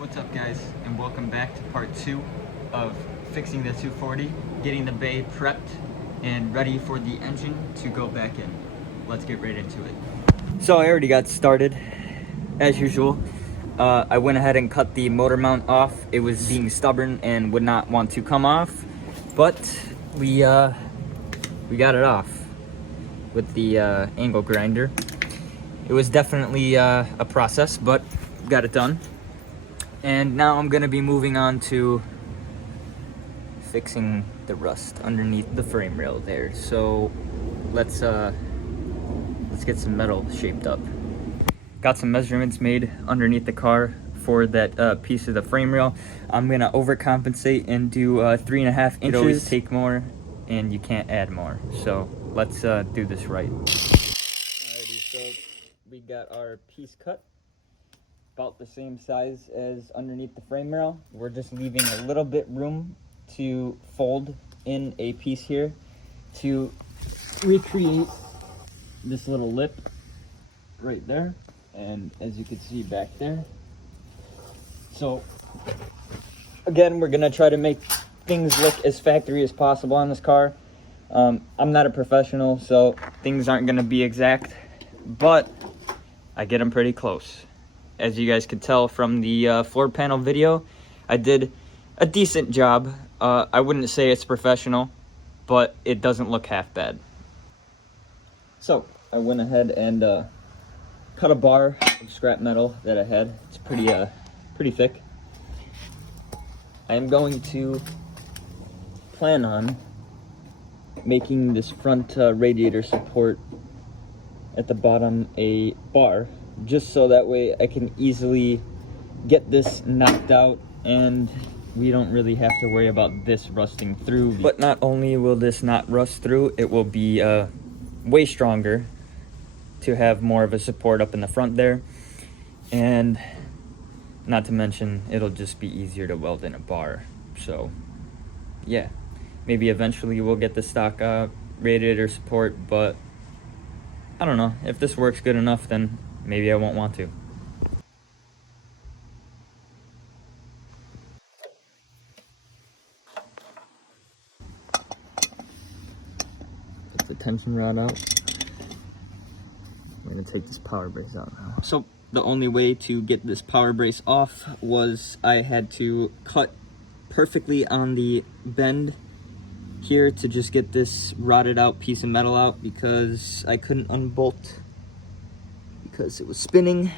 What's up guys, and welcome back to part 2 of fixing the 240, getting the bay prepped and ready for the engine to go back in. Let's get right into it. So I already got started, as usual. I went ahead and cut the motor mount off. It was being stubborn and would not want to come off, but we got it off with the angle grinder. It was definitely a process, but got it done. And now I'm gonna be moving on to fixing the rust underneath the frame rail there. So let's get some metal shaped up. Got some measurements made underneath the car for that piece of the frame rail. I'm gonna overcompensate and do 3.5 inches. You always take more and you can't add more. So let's do this right. Alrighty, so we got our piece cut. About the same size as underneath the frame rail. We're just leaving a little bit room to fold in a piece here to recreate this little lip right there, and as you can see back there. So again, we're gonna try to make things look as factory as possible on this car. I'm not a professional, so things aren't gonna be exact, but I get them pretty close. As you guys could tell from the floor panel video, I did a decent job. I wouldn't say it's professional, but it doesn't look half bad. So I went ahead and cut a bar of scrap metal that I had. It's pretty thick. I am going to plan on making this front radiator support at the bottom a bar, just so that way I can easily get this knocked out and we don't really have to worry about this rusting through. But not only will this not rust through, it will be way stronger to have more of a support up in the front there, and not to mention it'll just be easier to weld in a bar. So yeah, maybe eventually we'll get the stock radiator support, but I don't know. If this works good enough, then maybe I won't want to. Get the tension rod out. We're gonna take this power brace out now. So the only way to get this power brace off was I had to cut perfectly on the bend here to just get this rotted out piece of metal out, because I couldn't unbolt because it was spinning.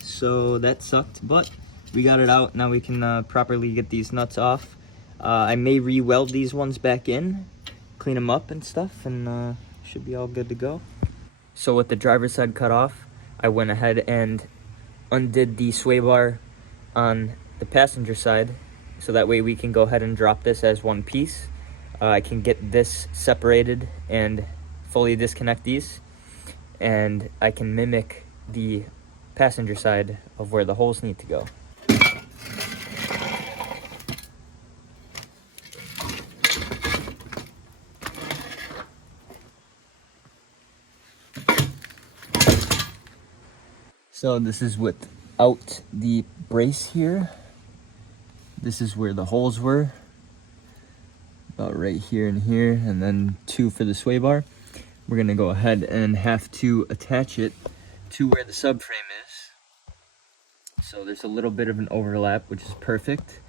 So that sucked, but we got it out. Now we can properly get these nuts off. I may re-weld these ones back in, clean them up and stuff, and should be all good to go. So with the driver's side cut off, I went ahead and undid the sway bar on the passenger side, so that way we can go ahead and drop this as one piece. I can get this separated and fully disconnect these, and I can mimic the passenger side of where the holes need to go. So this is without the brace here. This is where the holes were, about right here and here, and then 2 for the sway bar. We're gonna go ahead and have to attach it to where the subframe is. So there's a little bit of an overlap, which is perfect.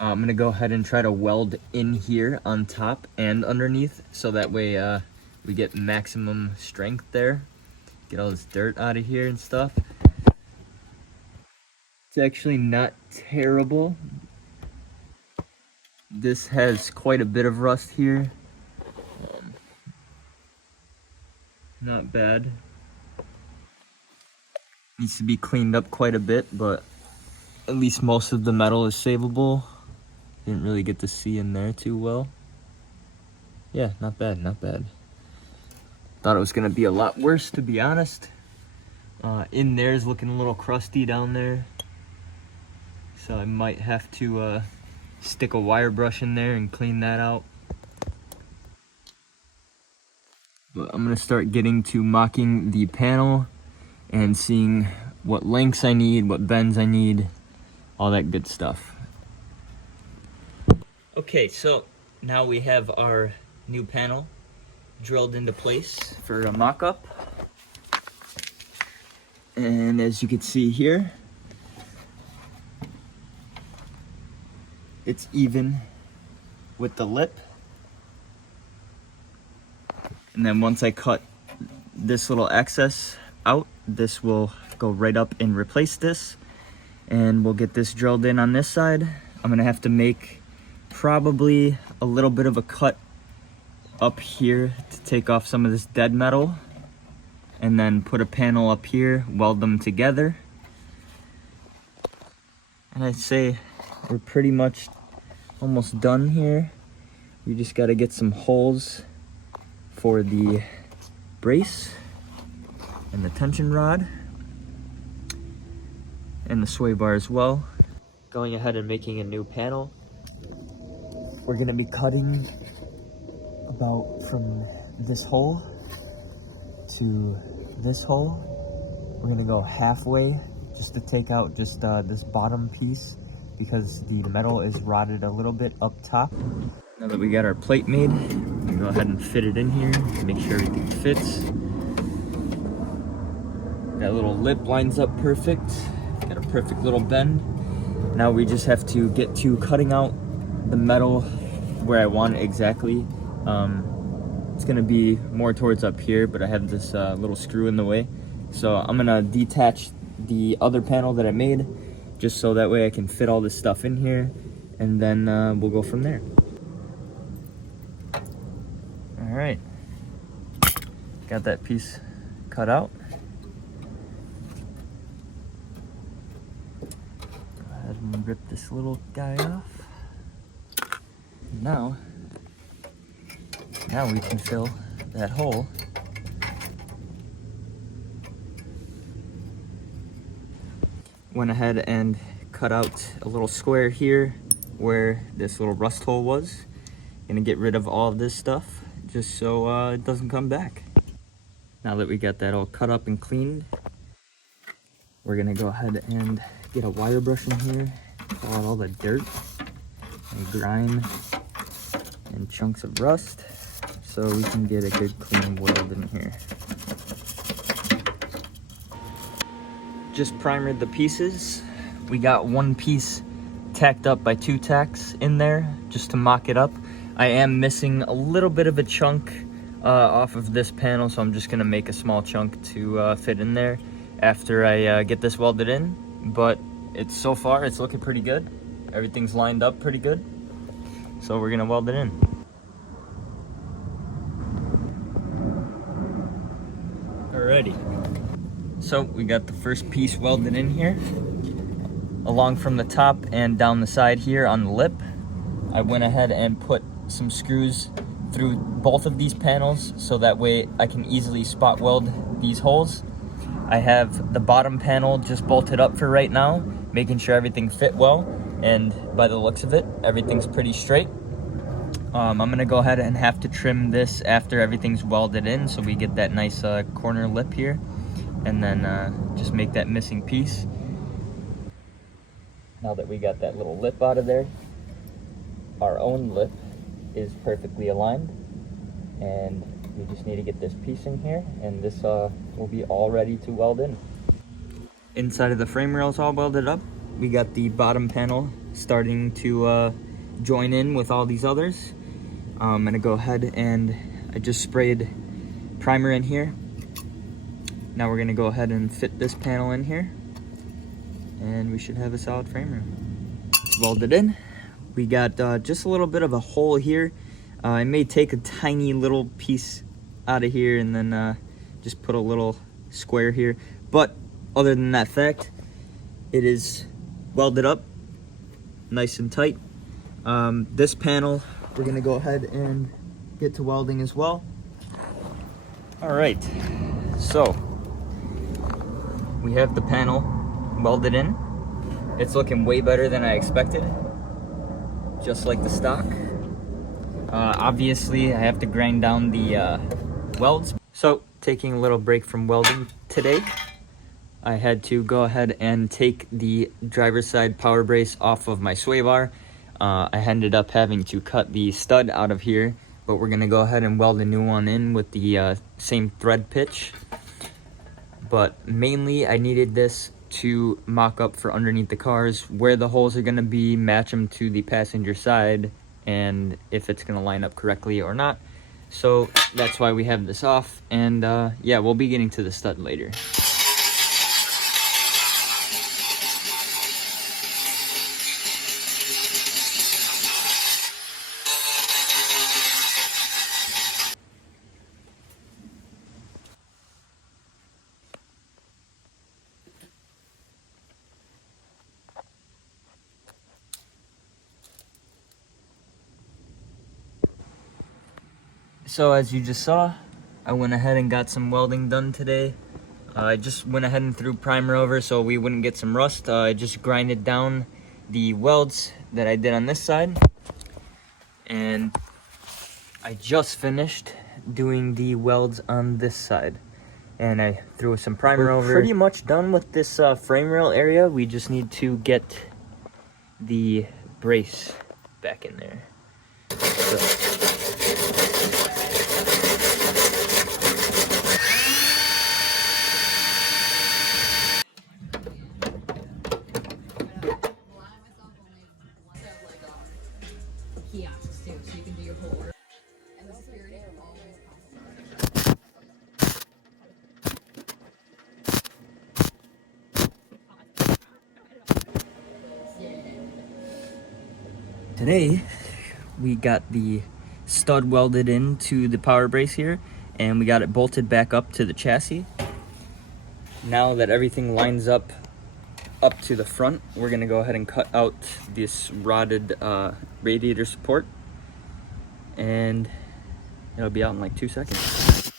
I'm gonna go ahead and try to weld in here on top and underneath, so that way we get maximum strength there. Get all this dirt out of here and stuff. It's actually not terrible. This has quite a bit of rust here. Not bad. Needs to be cleaned up quite a bit, but at least most of the metal is savable. Didn't really get to see in there too well. Yeah, not bad, not bad. Thought it was gonna be a lot worse, to be honest. In there is looking a little crusty down there, so I might have to stick a wire brush in there and clean that out. But I'm gonna start getting to mocking the panel and seeing what lengths I need, what bends I need, all that good stuff. Okay, so now we have our new panel drilled into place for a mock-up. And as you can see here, it's even with the lip. And then once I cut this little excess out, this will go right up and replace this. And we'll get this drilled in on this side. I'm gonna have to make probably a little bit of a cut up here to take off some of this dead metal, and then put a panel up here, weld them together. And I'd say we're pretty much almost done here. We just got to get some holes for the brace and the tension rod and the sway bar as well. Going ahead and making a new panel. We're going to be cutting about from this hole to this hole. We're gonna go halfway just to take out just this bottom piece because the metal is rotted a little bit up top. Now that we got our plate made, we go ahead and fit it in here, make sure everything fits. That little lip lines up perfect, got a perfect little bend. Now we just have to get to cutting out the metal where I want it exactly. It's gonna be more towards up here, but I have this little screw in the way. So I'm gonna detach the other panel that I made, just so that way I can fit all this stuff in here, and then we'll go from there. All right, got that piece cut out. Go ahead and rip this little guy off. Now we can fill that hole. Went ahead and cut out a little square here where this little rust hole was. Gonna get rid of all of this stuff just so it doesn't come back. Now that we got that all cut up and cleaned, we're gonna go ahead and get a wire brush in here, pull out all the dirt and grime and chunks of rust, so we can get a good clean weld in here. Just primered the pieces. We got one piece tacked up by 2 tacks in there just to mock it up. I am missing a little bit of a chunk off of this panel, so I'm just gonna make a small chunk to fit in there after I get this welded in. But so far it's looking pretty good. Everything's lined up pretty good, so we're gonna weld it in. Alrighty, so we got the first piece welded in here, along from the top and down the side here on the lip. I went ahead and put some screws through both of these panels so that way I can easily spot weld these holes. I have the bottom panel just bolted up for right now, making sure everything fit well, and by the looks of it, everything's pretty straight. I'm gonna go ahead and have to trim this after everything's welded in so we get that nice corner lip here, and then just make that missing piece. Now that we got that little lip out of there, our own lip is perfectly aligned, and we just need to get this piece in here, and this will be all ready to weld in. Inside of the frame rail is all welded up. We got the bottom panel starting to join in with all these others. I'm gonna go ahead and I just sprayed primer in here. Now we're gonna go ahead and fit this panel in here, and we should have a solid frame rail. It's welded in. We got just a little bit of a hole here. I may take a tiny little piece out of here and then just put a little square here. But other than that fact, it is welded up nice and tight. This panel, we're gonna go ahead and get to welding as well. All right, so we have the panel welded in. It's looking way better than I expected, just like the stock. Obviously, I have to grind down the welds. So, taking a little break from welding today. I had to go ahead and take the driver's side power brace off of my sway bar. I ended up having to cut the stud out of here, but we're gonna go ahead and weld a new one in with the same thread pitch. But mainly I needed this to mock up for underneath the cars where the holes are gonna be, match them to the passenger side, and if it's gonna line up correctly or not. So that's why we have this off, and yeah, we'll be getting to the stud later. So as you just saw, I went ahead and got some welding done today. I just went ahead and threw primer over so we wouldn't get some rust. I just grinded down the welds that I did on this side. And I just finished doing the welds on this side. And I threw some primer over. Pretty much done with this frame rail area. We just need to get the brace back in there. Kiosks too, so you can do your whole order. And the security are always Today, we got the stud welded into the power brace here, and we got it bolted back up to the chassis. Now that everything lines up to the front, we're gonna go ahead and cut out this rotted radiator support, and it'll be out in like 2 seconds.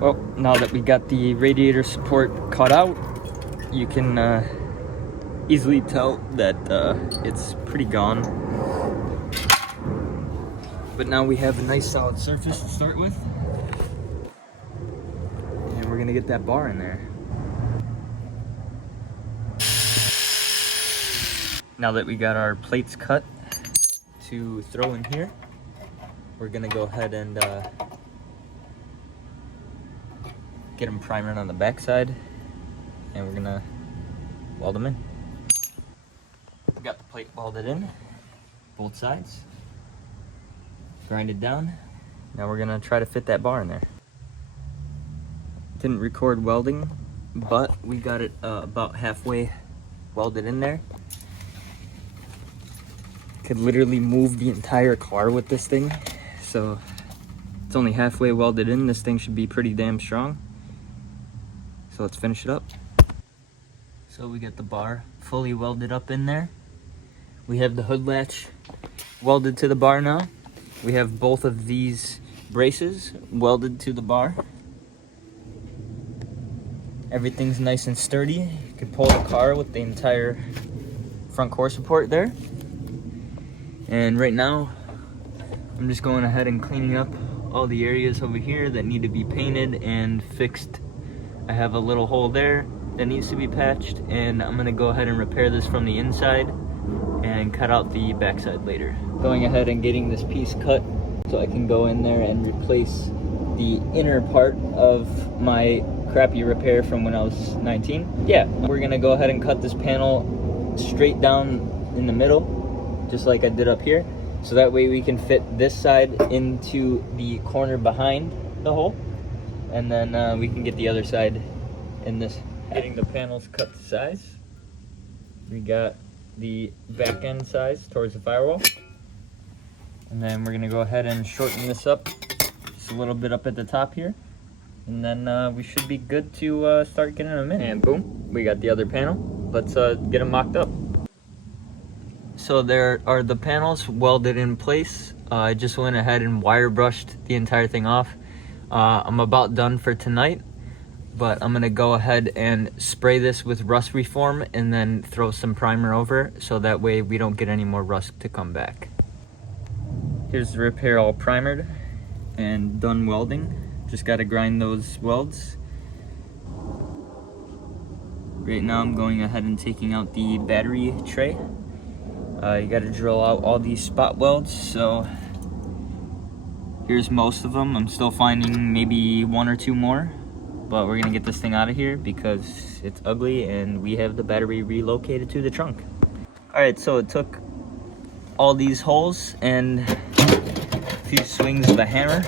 Well, now that we got the radiator support cut out, you can easily tell that it's pretty gone. But now we have a nice solid surface to start with. And we're gonna get that bar in there. Now that we got our plates cut to throw in here, we're gonna go ahead and get them primered on the back side, and we're gonna weld them in. We got the plate welded in, both sides, grinded down. Now we're gonna try to fit that bar in there. Didn't record welding, but we got it about halfway welded in there. Could literally move the entire car with this thing. So it's only halfway welded in. This thing should be pretty damn strong. So let's finish it up. So we got the bar fully welded up in there. We have the hood latch welded to the bar now. We have both of these braces welded to the bar. Everything's nice and sturdy. You can pull the car with the entire front core support there. And right now, I'm just going ahead and cleaning up all the areas over here that need to be painted and fixed. I have a little hole there that needs to be patched, and I'm gonna go ahead and repair this from the inside and cut out the backside later. Going ahead and getting this piece cut so I can go in there and replace the inner part of my crappy repair from when I was 19. Yeah, we're gonna go ahead and cut this panel straight down in the middle, just like I did up here. So that way we can fit this side into the corner behind the hole, and then we can get the other side in this. Getting the panels cut to size. We got the back end size towards the firewall. And then we're gonna go ahead and shorten this up just a little bit up at the top here. And then we should be good to start getting them in. And boom, we got the other panel. Let's get them mocked up. So there are the panels welded in place. I just went ahead and wire brushed the entire thing off. I'm about done for tonight, but I'm gonna go ahead and spray this with rust reform and then throw some primer over so that way we don't get any more rust to come back. Here's the repair all primered and done welding. Just gotta grind those welds. Right now I'm going ahead and taking out the battery tray. You gotta drill out all these spot welds, so here's most of them. I'm still finding maybe one or two more, but we're gonna get this thing out of here because it's ugly and we have the battery relocated to the trunk. All right, so it took all these holes and a few swings of a hammer,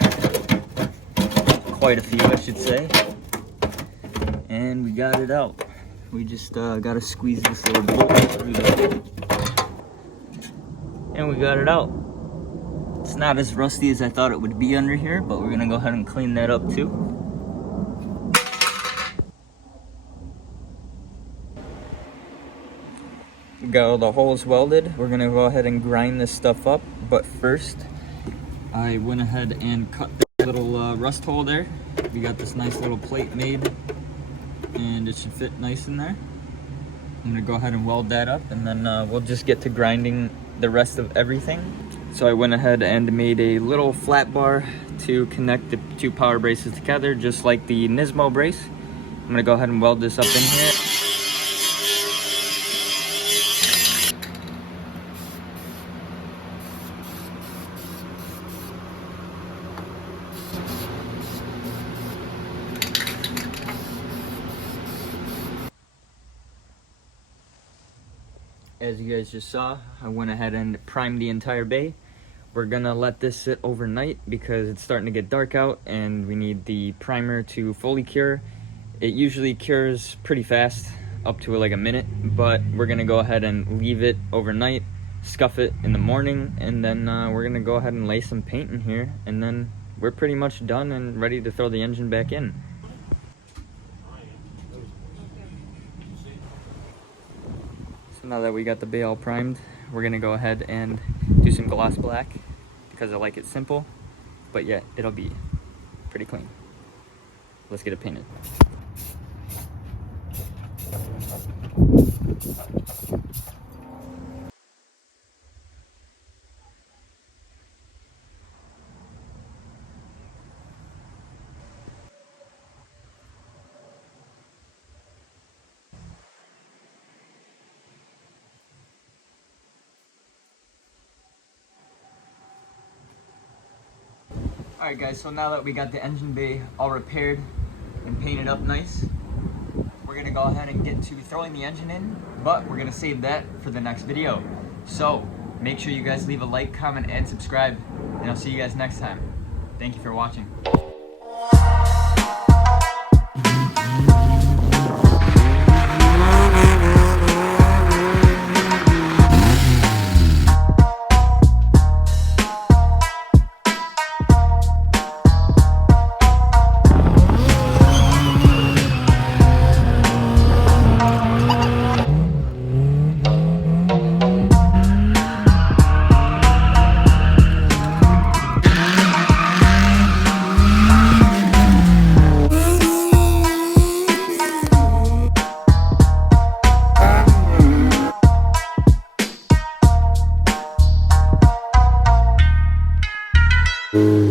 quite a few I should say, and we got it out. We just gotta squeeze this little bolt through there, and we got it out. It's not as rusty as I thought it would be under here, but we're gonna go ahead and clean that up too. We got all the holes welded. We're gonna go ahead and grind this stuff up, but first I went ahead and cut the little rust hole there. We got this nice little plate made and it should fit nice in there. I'm gonna go ahead and weld that up, and then we'll just get to grinding the rest of everything. So I went ahead and made a little flat bar to connect the two power braces together, just like the Nismo brace. I'm gonna go ahead and weld this up in here. As you guys just saw, I went ahead and primed the entire bay. We're gonna let this sit overnight because it's starting to get dark out and we need the primer to fully cure. It usually cures pretty fast, up to like a minute, but we're gonna go ahead and leave it overnight, scuff it in the morning, and then we're gonna go ahead and lay some paint in here, and then we're pretty much done and ready to throw the engine back in. Now that we got the bay all primed, we're gonna go ahead and do some gloss black because I like it simple, but yet it'll be pretty clean. Let's get it painted. Alright guys, so now that we got the engine bay all repaired and painted up nice, we're going to go ahead and get to throwing the engine in, but we're going to save that for the next video. So make sure you guys leave a like, comment, and subscribe, and I'll see you guys next time. Thank you for watching. Mm-hmm.